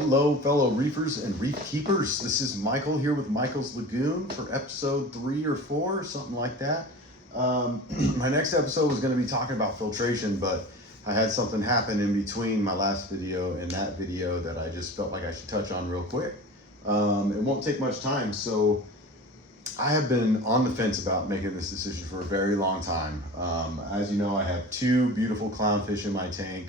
Hello, fellow reefers and reef keepers. This is Michael here with Michael's Lagoon for episode 3 or 4, something like that. My next episode was going to be talking about filtration, but I had something happen in between my last video and that video that I just felt like I should touch on real quick. It won't take much time, so I have been on the fence about making this decision for a very long time. As you know, I have 2 beautiful clownfish in my tank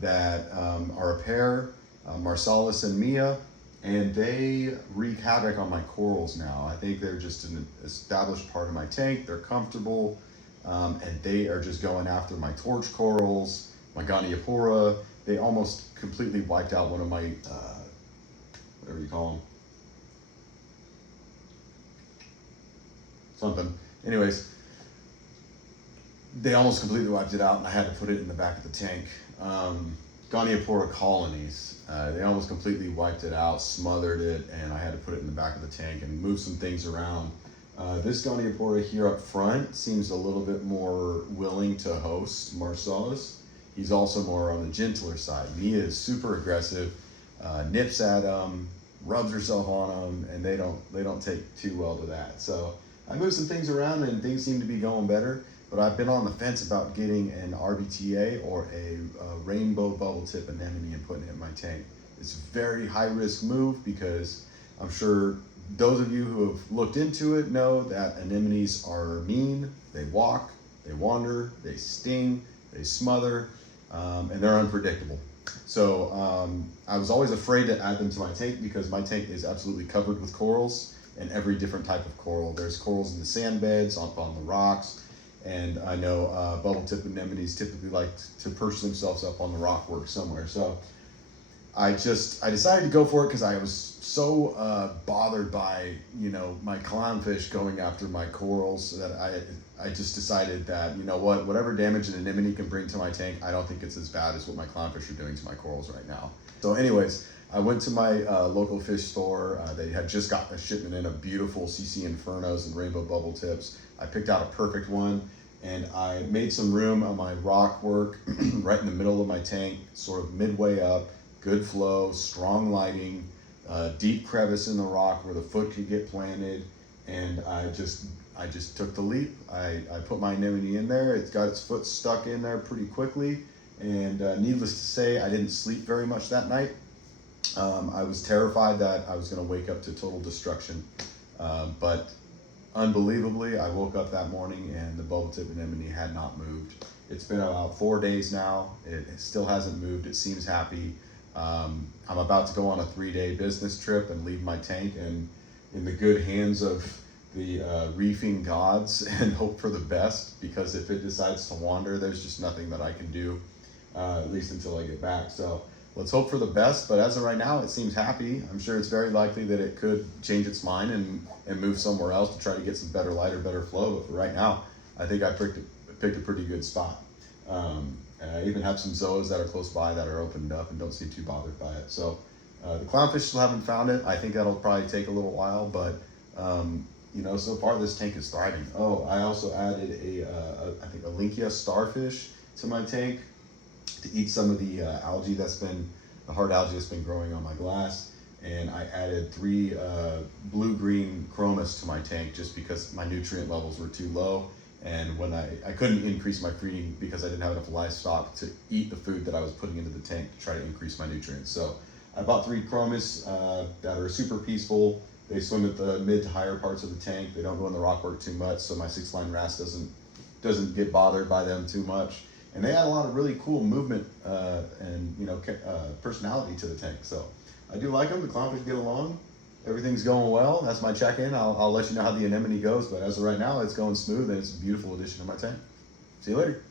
that are a pair. Marsalis and Mia, and they wreak havoc on my corals now. I think they're just an established part of my tank. They're comfortable, and they are just going after my torch corals, my Goniopora. They almost completely wiped out one of my, whatever you call them. Something. Anyways, they almost completely wiped it out, and I had to put it in the back of the tank. Goniopora colonies. They almost completely wiped it out, smothered it, and I had to put it in the back of the tank and move some things around. This Goniopora here up front seems a little bit more willing to host Marsalis. He's also more on the gentler side. Mia is super aggressive, nips at them, rubs herself on them, and they don't take too well to that. So I moved some things around and things seem to be going better. But I've been on the fence about getting an RBTA or a rainbow bubble tip anemone and putting it in my tank. It's a very high risk move because I'm sure those of you who have looked into it know that anemones are mean. They walk, they wander, they sting, they smother, and they're unpredictable. So I was always afraid to add them to my tank because my tank is absolutely covered with corals and every different type of coral. There's corals in the sand beds, up on the rocks. And I know bubble tip anemones typically like to perch themselves up on the rock work somewhere. So I decided to go for it because I was so bothered by, my clownfish going after my corals that I just decided that, whatever damage an anemone can bring to my tank, I don't think it's as bad as what my clownfish are doing to my corals right now. So anyways, I went to my local fish store. They had just got a shipment in of beautiful CC Infernos and rainbow bubble tips. I picked out a perfect one, and I made some room on my rock work right in the middle of my tank, sort of midway up, good flow, strong lighting, deep crevice in the rock where the foot could get planted, and I just took the leap. I put my anemone in there. It's got its foot stuck in there pretty quickly, and needless to say, I didn't sleep very much that night. I was terrified that I was going to wake up to total destruction, but unbelievably, I woke up that morning and the bubble tip anemone had not moved. It's been about 4 days now. It still hasn't moved. It seems happy. I'm about to go on a 3-day business trip and leave my tank in the good hands of the reefing gods and hope for the best, because if it decides to wander, there's just nothing that I can do, at least until I get back. So let's hope for the best, but as of right now, it seems happy. I'm sure it's very likely that it could change its mind and move somewhere else to try to get some better light or better flow, but for right now, I think I picked a pretty good spot. And I even have some zoas that are close by that are opened up and don't seem too bothered by it. So the clownfish still haven't found it. I think that'll probably take a little while, but so far this tank is thriving. Oh, I also added I think a Linkia starfish to my tank to eat some of the the hard algae that's been growing on my glass. And I added 3 blue-green chromis to my tank just because my nutrient levels were too low. And when I couldn't increase my feeding because I didn't have enough livestock to eat the food that I was putting into the tank to try to increase my nutrients. So I bought 3 chromis that are super peaceful. They swim at the mid to higher parts of the tank. They don't go in the rockwork too much, so my 6-line wrasse doesn't get bothered by them too much. And they add a lot of really cool movement and personality to the tank. So I do like them. The clownfish get along. Everything's going well. That's my check-in. I'll let you know how the anemone goes. But as of right now, it's going smooth and it's a beautiful addition to my tank. See you later.